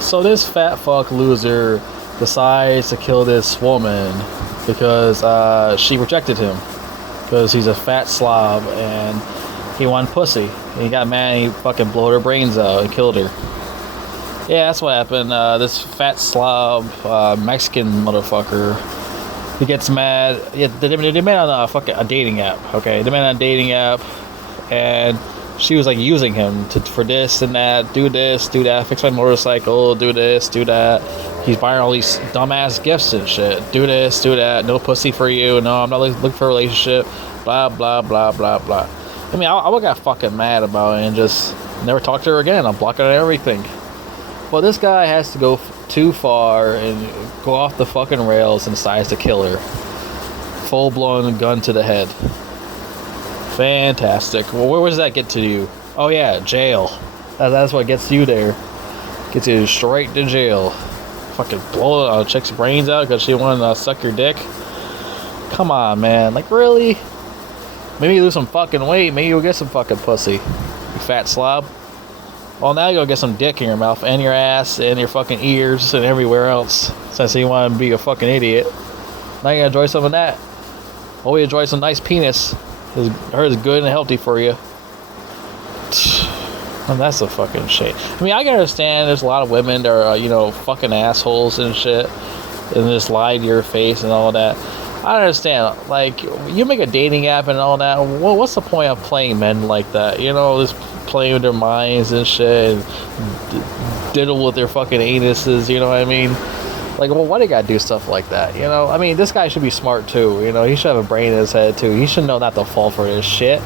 So this fat fuck loser decides to kill this woman because she rejected him because he's a fat slob and he wanted pussy. And he got mad and he fucking blew her brains out and killed her. Yeah, that's what happened. This fat slob Mexican motherfucker, he gets mad. Yeah, they met on a dating app. Okay, they met on a dating app, and she was like using him for this and that, do this, do that, fix my motorcycle, do this, do that. He's buying all these dumbass gifts and shit. Do this, do that. No pussy for you. No, I'm not looking for a relationship. Blah blah blah blah blah. I mean, I would got fucking mad about it and just never talk to her again. I'm blocking out everything. But this guy has to go too far and go off the fucking rails and decides to kill her. Full-blown gun to the head. Fantastic. Well, where does that get to you? Oh yeah, jail. That's what gets you there. Gets you straight to jail. Fucking blow a chick's brains out because she wanted to suck your dick. Come on, man. Like, really? Maybe you lose some fucking weight. Maybe you'll get some fucking pussy. You fat slob. Well, now you'll get some dick in your mouth and your ass and your fucking ears and everywhere else. Since you want to be a fucking idiot. Now you gotta enjoy some of that. Oh, you enjoy some nice penis. Hers is good and healthy for you. And that's a fucking shame. I mean, I can understand there's a lot of women that are, fucking assholes and shit. And just lie to your face and all that. I understand. Like, you make a dating app and all that. Well, what's the point of playing men like that? Just playing with their minds and shit. And diddle with their fucking anuses, you know what I mean? Like, well, why do you gotta do stuff like that, I mean, this guy should be smart, too, he should have a brain in his head, too. He should know not to fall for this shit,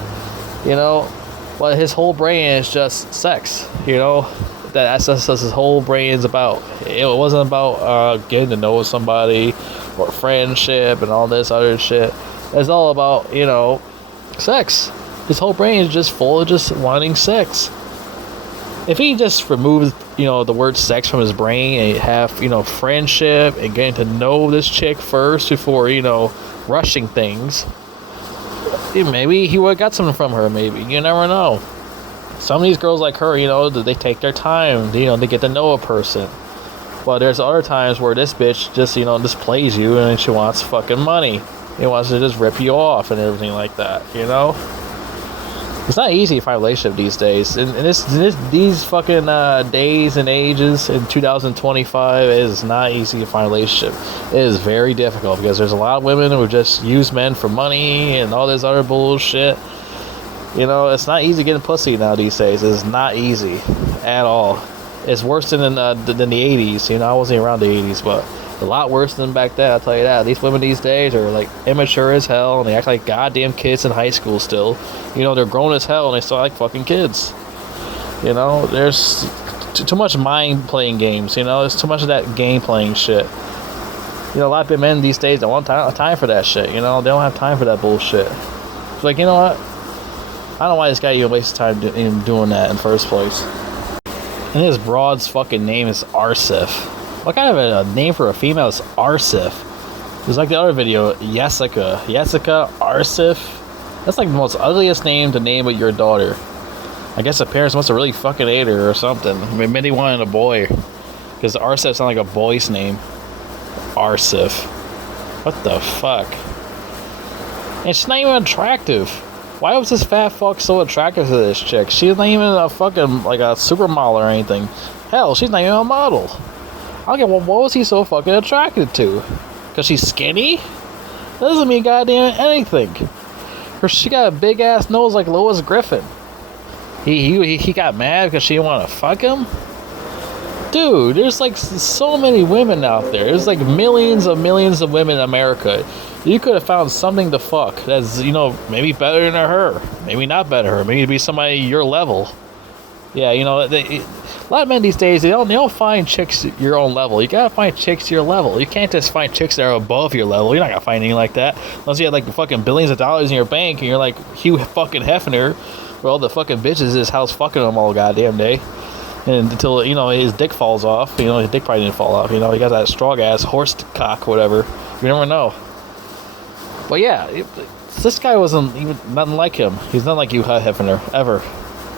But his whole brain is just sex, That's his whole brain is about. It wasn't about getting to know somebody or friendship and all this other shit. It's all about, sex. His whole brain is just full of just wanting sex. If he just removed, the word sex from his brain and have, friendship and getting to know this chick first before, rushing things, maybe he would have got something from her, maybe. You never know. Some of these girls like her, they take their time, they get to know a person. But there's other times where this bitch just, just plays you and she wants fucking money. He wants to just rip you off and everything like that, It's not easy to find a relationship these days. And these fucking days and ages in 2025, it is not easy to find a relationship. It is very difficult because there's a lot of women who just use men for money and all this other bullshit. It's not easy getting pussy now these days. It's not easy at all. It's worse than the 80s. I wasn't around the 80s, but a lot worse than back then, I'll tell you that. These women these days are like immature as hell and they act like goddamn kids in high school still. They're grown as hell and they still act like fucking kids. There's too much mind playing games, there's too much of that game playing shit. A lot of men these days don't want time for that shit, they don't have time for that bullshit. It's like, what? I don't know why this guy even wastes time doing that in the first place. And his broad's fucking name is Arsif. What kind of a name for a female is Arsif? It's like the other video, Jessica. Jessica Arsif. That's like the most ugliest name to name with your daughter. I guess the parents must have really fucking ate her or something. Maybe they wanted a boy. Because Arsif sounds like a boy's name. Arsif. What the fuck? And she's not even attractive. Why was this fat fuck so attractive to this chick? She's not even a fucking, like a supermodel or anything. Hell, she's not even a model. I don't get what was he so fucking attracted to? Because she's skinny? That doesn't mean goddamn anything. She got a big ass nose like Lois Griffin. He got mad because she didn't want to fuck him? Dude, there's like so many women out there. There's like millions of women in America. You could have found something to fuck that's, maybe better than her. Maybe not better than her. Maybe be somebody your level. Yeah, a lot of men these days, they don't find chicks your own level. You gotta find chicks your level. You can't just find chicks that are above your level. You're not gonna find anything like that. Unless you have like fucking billions of dollars in your bank and you're like Hugh fucking Hefner, where all the fucking bitches in his house fucking them all goddamn day. And until, his dick falls off. His dick probably didn't fall off. He got that strong ass horse cock, whatever. You never know. But yeah, this guy wasn't even nothing like him. He's not like Hugh Hefner, ever.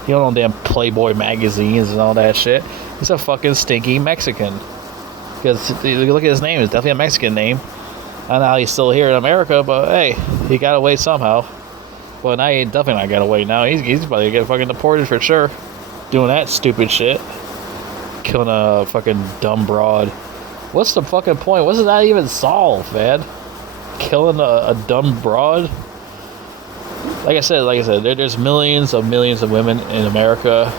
He don't know damn Playboy magazines and all that shit. He's a fucking stinky Mexican. Because look at his name, it's definitely a Mexican name. I don't know how he's still here in America, but hey, he got away somehow. Well, now he definitely not got away now. He's about to get fucking deported for sure. Doing that stupid shit. Killing a fucking dumb broad. What's the fucking point? What's that even solve, man? Killing a dumb broad? Like I said, there's millions of women in America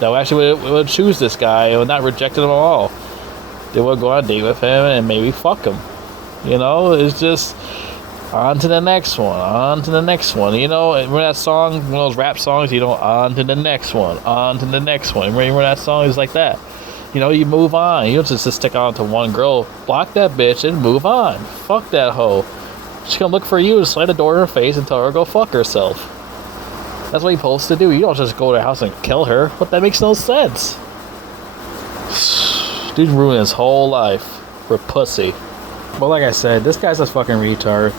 that actually would choose this guy and would not reject him at all. They would go on a date with him and maybe fuck him. You know, it's just on to the next one, on to the next one. You know, remember that song, one of those rap songs, you know, on to the next one, on to the next one. Remember that song? It's like that. You know, you move on. You don't just stick on to one girl. Block that bitch and move on. Fuck that hoe. She's gonna look for you to slam the door in her face and tell her to go fuck herself. That's what you're supposed to do. You don't just go to her house and kill her. But that makes no sense. Dude ruined his whole life for pussy. But like I said, this guy's a fucking retard.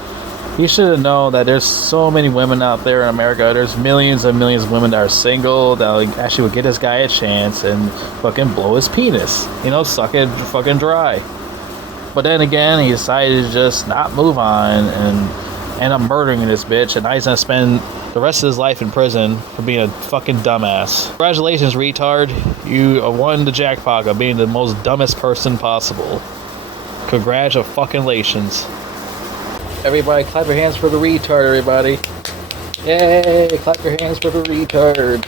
He should have known that there's so many women out there in America. There's millions and millions of women that are single that actually would get this guy a chance and fucking blow his penis. You know, suck it fucking dry. But then again, he decided to just not move on and end up murdering this bitch. And now he's gonna spend the rest of his life in prison for being a fucking dumbass. Congratulations, retard. You won the jackpot of being the most dumbest person possible. Congratulations. Everybody clap your hands for the retard, everybody. Yay, clap your hands for the retard.